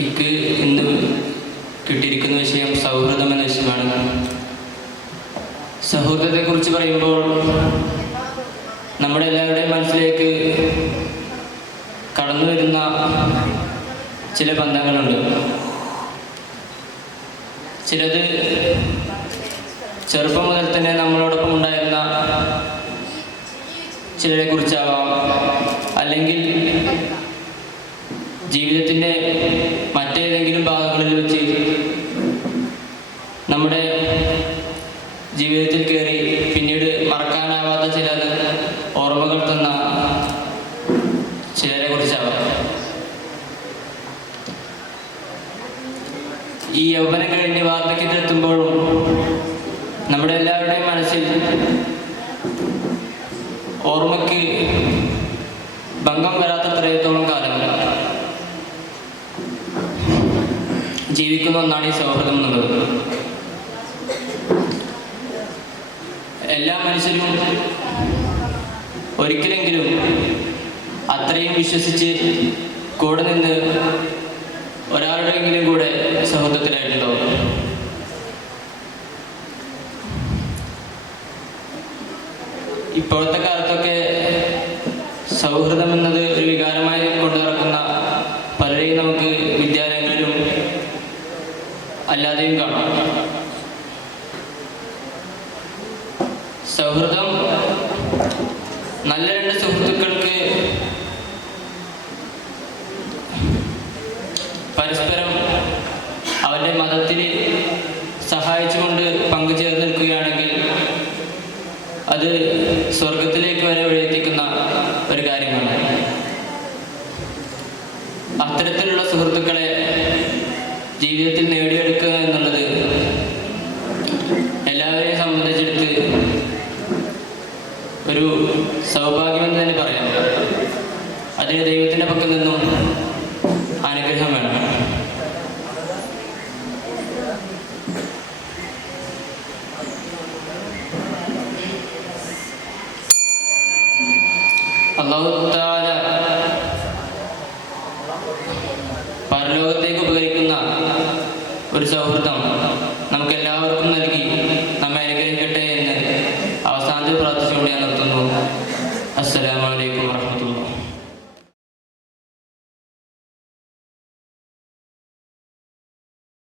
എനിക്ക് ഇന്ന് കിട്ടിയിരിക്കുന്ന വിഷയം സൗഹൃദം എന്ന വിഷയമാണ്. സൗഹൃദത്തെക്കുറിച്ച് പറയുമ്പോൾ നമ്മുടെ എല്ലാവരുടെയും മനസ്സിലേക്ക് കടന്നു വരുന്ന ചില ബന്ധങ്ങളുണ്ട്. ചിലത് ചെറുപ്പം മുതൽ തന്നെ നമ്മളോടൊപ്പം ഉണ്ടായിരുന്ന ചിലരെ കുറിച്ചാവാം, അല്ലെങ്കിൽ ജീവിതത്തിൻ്റെ മറ്റേതെങ്കിലും ഭാഗങ്ങളിൽ വെച്ച് നമ്മുടെ ജീവിതത്തിൽ കയറി പിന്നീട് മറക്കാനാവാത്ത ചില ഓർമ്മകൾ തന്ന ചിലരെ കുറിച്ചാവാം. ഈ യൗവനം കഴിഞ്ഞ് വാർദ്ധക്യത്തിലെത്തുമ്പോഴും നമ്മുടെ എല്ലാവരുടെയും മനസ്സിൽ ഓർമ്മയ്ക്ക് ഭംഗം വരാത്തത്രത്തോളം കാലം ജീവിക്കുന്ന ഒന്നാണ് ഈ സൗഹൃദം എന്നുള്ളത്. എല്ലാ മനുഷ്യരും ഒരിക്കലെങ്കിലും അത്രയും വിശ്വസിച്ച് കൂടെ നിന്ന് ഒരാളുടെയെങ്കിലും കൂടെ സൗഹൃദത്തിലായിട്ടുണ്ടാവും. ഇപ്പോഴത്തെ കാലത്തൊക്കെ സൗഹൃദം എന്നത് ഒരു വികാരമായി കൊണ്ടു നടക്കുന്ന പലരെയും നമുക്ക് വിദ്യാലയങ്ങളിലും അല്ലാതെയും കാണാം. സൗഹൃദം നല്ല രണ്ട് സുഹൃത്തുക്കൾക്ക് പരസ്പരം അവരുടെ മതത്തിൽ സഹായിച്ചുകൊണ്ട് പങ്കുചേർന്ന് നിൽക്കുകയാണെങ്കിൽ അത് സ്വർഗത്തിലേക്ക് വരെ വഴിയെത്തിക്കുന്ന ഒരു കാര്യമാണ്. അത്തരത്തിലുള്ള സുഹൃത്തുക്കളെ ജീവിതത്തിൽ നേടിയെടുക്കുക എന്നുള്ളത് എല്ലാവരെയും സംബന്ധിച്ചെടുത്ത് ഒരു സൗഭാഗ്യമെന്ന് തന്നെ പറയാം. അതിന് ദൈവത്തിൻ്റെ പക്കൽ നിന്നും അനുഗ്രഹം വേണം. അല്ലാഹു തആല പരലോകത്തേക്ക് ഉപകരിക്കുന്ന ഒരു സൗഹൃദം നമുക്ക് എല്ലാവർക്കും നൽകി